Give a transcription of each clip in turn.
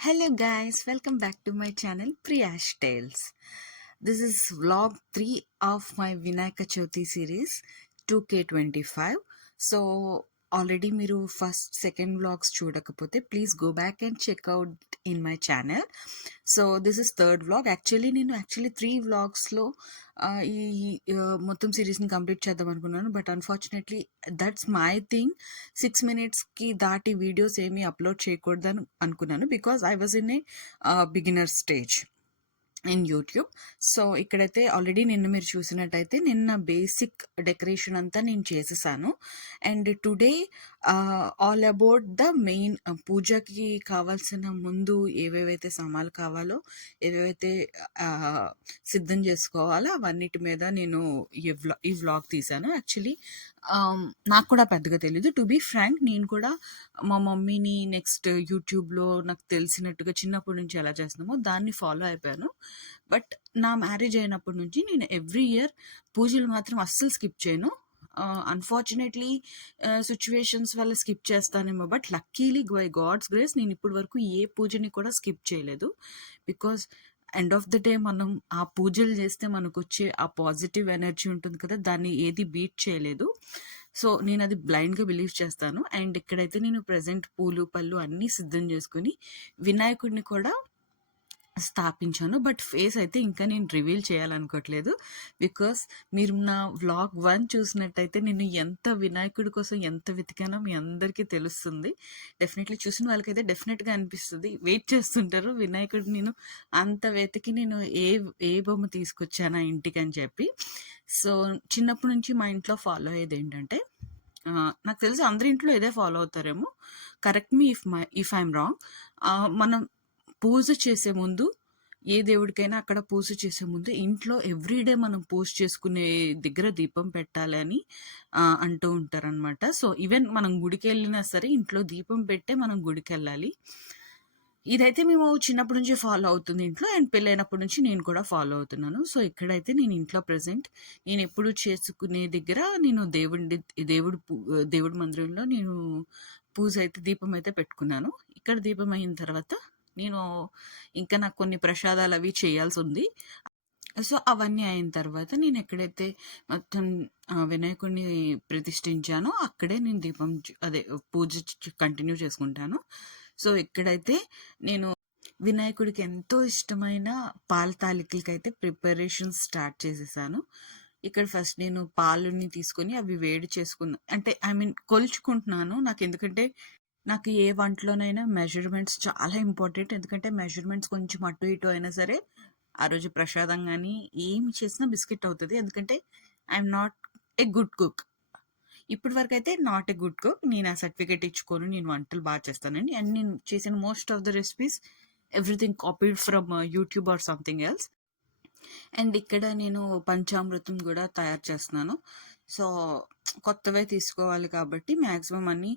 Hello guys, welcome back to my channel Priyash Tales. This is vlog 3 of my Vinayaka Chavithi series 2K25. So already మీరు first second vlogs చూడకపోతే please go back and checkout in my channel. So this is third vlog. నేను 3 వ్లాగ్స్లో ఈ మొత్తం సిరీస్ని complete చేద్దాం అనుకున్నాను. But unfortunately that's my thing. 6 minutesకి దాటి videos ఏమీ upload చేయకూడదని అనుకున్నాను because I was in a beginner stage in YouTube. So ఇక్కడైతే ఆల్రెడీ మీరు చూసినట్టయితే నిన్న బేసిక్ డెకరేషన్ అంతా నేను చేసేసాను. And today all about the main పూజకి కావాల్సిన ముందు ఏవేవైతే సామాన్లు కావాలో, ఏవేవైతే సిద్ధం చేసుకోవాలో అవన్నిటి మీద నేను ఈ వ్లాగ్ తీశాను. యాక్చువల్లీ నాకు కూడా పెద్దగా తెలీదు. టు బీ ఫ్రాంక్, నేను కూడా మా మమ్మీని నెక్స్ట్ యూట్యూబ్లో నాకు తెలిసినట్టుగా చిన్నప్పటి నుంచి ఎలా చేస్తున్నామో దాన్ని ఫాలో అయిపోయాను. బట్ నా మ్యారేజ్ అయినప్పటి నుంచి నేను ఎవ్రీ ఇయర్ పూజలు మాత్రం అస్సలు స్కిప్ చేయను. అన్ఫార్చునేట్లీ సిచ్యువేషన్స్ వల్ల స్కిప్ చేస్తానేమో, but luckily by God's grace నేను ఇప్పటి వరకు ఏ పూజని కూడా స్కిప్ చేయలేదు. Because end of the day మనం ఆ పూజలు చేస్తే మనకు వచ్చే ఆ పాజిటివ్ ఎనర్జీ ఉంటుంది కదా, దాన్ని ఏది బీట్ చేయలేదు. సో నేను అది బ్లైండ్గా బిలీవ్ చేస్తాను. అండ్ ఇక్కడైతే నేను ప్రజెంట్ పూలు పళ్ళు అన్నీ సిద్ధం చేసుకుని వినాయకుడిని కూడా స్థాపించాను. బట్ ఫేస్ అయితే ఇంకా నేను రివీల్ చేయాలనుకోవట్లేదు. బికాస్ మీరు నా వ్లాగ్ 1 చూసినట్టయితే నేను ఎంత వినాయకుడి కోసం ఎంత వెతికానో మీ అందరికీ తెలుస్తుంది. డెఫినెట్లీ చూసిన వాళ్ళకైతే డెఫినెట్గా అనిపిస్తుంది, వెయిట్ చేస్తుంటారు వినాయకుడు నేను అంత వెతికి నేను ఏ బొమ్మ తీసుకొచ్చానా ఇంటికి అని చెప్పి. సో చిన్నప్పటి నుంచి మా ఇంట్లో ఫాలో అయ్యేది ఏంటంటే, నాకు తెలిసి అందరి ఇంట్లో ఇదే ఫాలో అవుతారేమో, correct me if I'm wrong. మనం పూజ చేసే ముందు, ఏ దేవుడికైనా అక్కడ పూజ చేసే ముందు ఇంట్లో ఎవ్రీడే మనం పూజ చేసుకునే దగ్గర దీపం పెట్టాలి అని అంటూ ఉంటారనమాట. సో ఈవెన్ మనం గుడికి వెళ్ళినా సరే ఇంట్లో దీపం పెట్టే మనం గుడికి వెళ్ళాలి. ఇదైతే మేము చిన్నప్పటి నుంచి ఫాలో అవుతుంది ఇంట్లో, అండ్ పెళ్ళైనప్పటి నుంచి నేను కూడా ఫాలో అవుతున్నాను. సో ఇక్కడైతే నేను ఇంట్లో ప్రజెంట్ నేను ఎప్పుడు చేసుకునే దగ్గర నేను దేవుడి మందిరంలో నేను పూజ అయితే దీపం అయితే పెట్టుకున్నాను. ఇక్కడ దీపం అయిన తర్వాత నేను ఇంకా నాకు కొన్ని ప్రసాదాలు అవి చేయాల్సి ఉంది. సో అవన్నీ అయిన తర్వాత నేను ఎక్కడైతే మొత్తం వినాయకుడిని ప్రతిష్ఠించానో అక్కడే నేను దీపం పూజ కంటిన్యూ చేసుకుంటాను. సో ఇక్కడైతే నేను వినాయకుడికి ఎంతో ఇష్టమైన పాల తాలికలకి అయితే ప్రిపరేషన్ స్టార్ట్ చేసేసాను. ఇక్కడ ఫస్ట్ నేను పాలుని తీసుకొని అవి వేడి చేసుకున్నాను, అంటే కొలుచుకుంటున్నాను. ఎందుకంటే నాకు ఏ వంటలోనైనా మెజర్మెంట్స్ చాలా ఇంపార్టెంట్. ఎందుకంటే మెజర్మెంట్స్ కొంచెం అటు ఇటు అయినా సరే ఆ రోజు ప్రసాదం కానీ ఏమి చేసినా బిస్కెట్ అవుతుంది. ఎందుకంటే I'm not a good cook. ఇప్పటి వరకు అయితే నాట్ ఏ గుడ్ కుక్. నేను ఆ సర్టిఫికేట్ ఇచ్చుకొని నేను వంటలు బాగా చేస్తానండి. అండ్ నేను చేసిన most of the recipes everything copied from YouTube or something else. And ఇక్కడ నేను పంచామృతం కూడా తయారు చేస్తున్నాను. సో కొత్తవే తీసుకోవాలి కాబట్టి మ్యాక్సిమం అన్నీ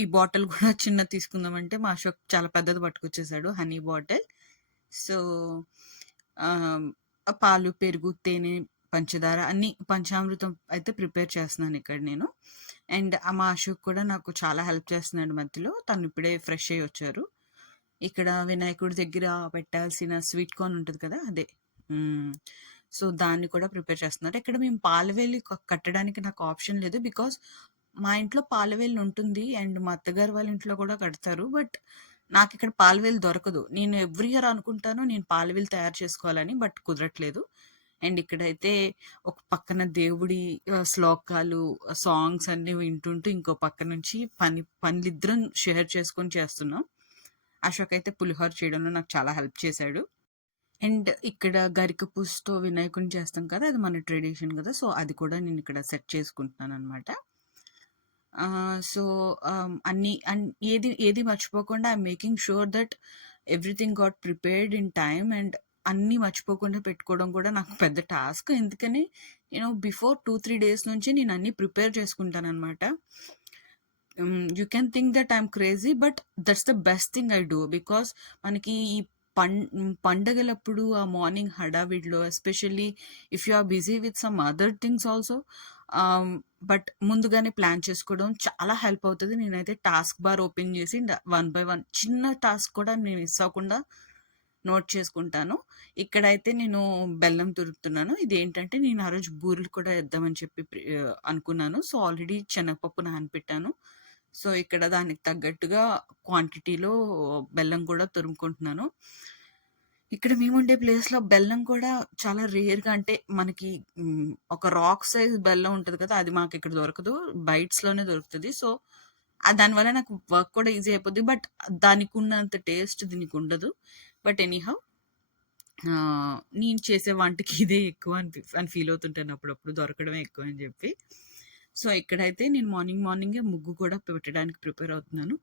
ఈ బాటిల్ కూడా చిన్న తీసుకుందామంటే మా అశోక్ చాలా పెద్దది పట్టుకొచ్చేసాడు, హనీ బాటిల్. సో పాలు, పెరుగు, తేనె, పంచదార అన్ని పంచామృతం అయితే ప్రిపేర్ చేస్తున్నాను ఇక్కడ నేను. అండ్ మా అశోక్ కూడా నాకు చాలా హెల్ప్ చేస్తున్నాడు మధ్యలో. తను ఇప్పుడే ఫ్రెష్ అయ్యి వచ్చారు. ఇక్కడ వినాయకుడి దగ్గర పెట్టాల్సిన స్వీట్ కార్న్ ఉంటుంది కదా, అదే. సో దాన్ని కూడా ప్రిపేర్ చేస్తున్నారు. ఇక్కడ మేము పాలవేలి కట్టడానికి నాకు ఆప్షన్ లేదు. బికాస్ మా ఇంట్లో పాలవేలు ఉంటుంది అండ్ మా అత్తగారు వాళ్ళ ఇంట్లో కూడా కడతారు. బట్ నాకు ఇక్కడ పాలవేలు దొరకదు. నేను ఎవ్రీ ఇయర్ అనుకుంటాను నేను పాలవేలు తయారు చేసుకోవాలని, బట్ కుదరట్లేదు. అండ్ ఇక్కడైతే ఒక పక్కన దేవుడి శ్లోకాలు, సాంగ్స్ అన్ని వింటుంటూ ఇంకో పక్క నుంచి పనులిద్దరం షేర్ చేసుకొని చేస్తున్నాం. అశోక్ అయితే పులిహోర చేయడంలో నాకు చాలా హెల్ప్ చేశాడు. అండ్ ఇక్కడ గరిక పూసతో వినాయకుడిని చేస్తాం కదా, అది మన ట్రెడిషన్ కదా. సో అది కూడా నేను ఇక్కడ సెట్ చేసుకుంటున్నాను అనమాట. సో అన్నీ ఏది మర్చిపోకుండా I'm making sure that everything got prepared in time. And అన్నీ మర్చిపోకుండా పెట్టుకోవడం కూడా నాకు పెద్ద టాస్క్. ఎందుకని బిఫోర్ 2-3 days నుంచి నేను అన్నీ ప్రిపేర్ చేసుకుంటాను అనమాట. You can think that I'm crazy, but that's the best thing I do. Because మనకి ఈ పండగలప్పుడు ఆ మార్నింగ్ హడావిడిలో, especially if you are busy with some other things also, but ముందుగానే ప్లాన్ చేసుకోవడం చాలా హెల్ప్ అవుతది. నేనైతే టాస్క్ బార్ ఓపెన్ చేసి వన్ బై వన్ చిన్న టాస్క్ కూడా నేను మిస్ అవ్వకుండా నోట్ చేసుకుంటాను. ఇక్కడైతే నేను బెల్లం తురుముతున్నాను. ఇదేంటంటే నేను ఆ రోజు బూరెలు కూడా ఏద్దామని చెప్పి అనుకున్నాను. సో, ఆల్రెడీ శనగపప్పు నానపెట్టాను. సో, ఇక్కడ దానికి తగ్గట్టుగా క్వాంటిటీలో బెల్లం కూడా తురుముకుంటున్నాను. ఇక్కడ మేముండే ప్లేస్‌లో బెల్లం కూడా చాలా రేర్‌గా అంటే మనకి ఒక రాక్ సైజ్ బెల్లం ఉంటది కదా! అది మాకిక్కడ దొరకదు. బైట్స్‌లోనే దొరుకుతది. సో, దానివల్ల నాకు వర్క్ కూడా ఈజీ అయిపోద్ది. బట్ దానికున్నంత టేస్ట్ దీనికుండదు. బట్ ఎనీహౌ నేను చేసే వంటకి ఇదే ఎక్కువ అని ఫీల్ అవుతుంటాను అప్పుడప్పుడు దొరకడమే ఎక్కువ అని చెప్పి. సో, ఇక్కడైతే నేను మార్నింగే ముగ్గు కూడా పెట్టడానికి ప్రిపేర్ అవుతున్నాను.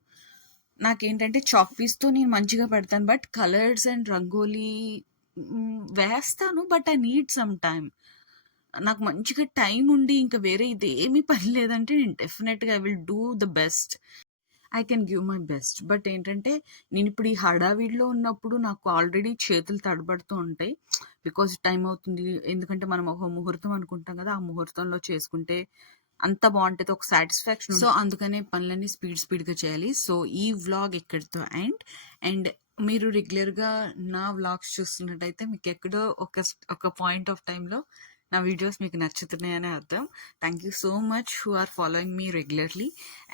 నాకేంటంటే చాక్ పీస్‌తో నేను మంచిగా పెడతాను. బట్ కలర్స్ అండ్ రంగోలీ వేస్తాను. But I need some time. నాకు మంచిగా టైం ఉండి ఇంకా వేరే ఇదేమీ పని లేదంటే నేను డెఫినెట్‌గా I will do the best. I can give my best. But ఏంటంటే నేనిప్పుడు ఈ హడావిడిలో ఉన్నప్పుడు నాకు ఆల్రెడీ చేతులు తడబడుతూ ఉంటాయి. బికాజ్ టైం అవుతుంది. ఎందుకంటే మనం ఒక ముహూర్తం అనుకుంటాం కదా! ఆ ముహూర్తంలో చేసుకుంటే అంత బావుంటది. ఒక సాటిస్ఫాక్షన్. సో, అందుకనే పనులన్నీ స్పీడ్‌గా చేయాలి. సో, ఈ వ్లాగ్ ఇక్కడితో ఎండ్. అండ్ మీరు రెగ్యులర్‌గా నా వ్లాగ్స్ చూస్తున్నట్టయితే మీకెక్కడో ఒక పాయింట్ ఆఫ్ టైమ్‌లో నా వీడియోస్ మీకు నచ్చుతున్నాయనే అర్థం. Thank you so much who are following me regularly.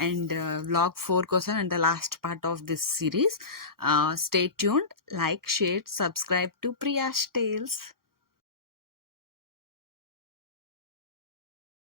And vlog 4 కోసం and the last part of this series. Stay tuned, like, share, subscribe to Priya's tiles.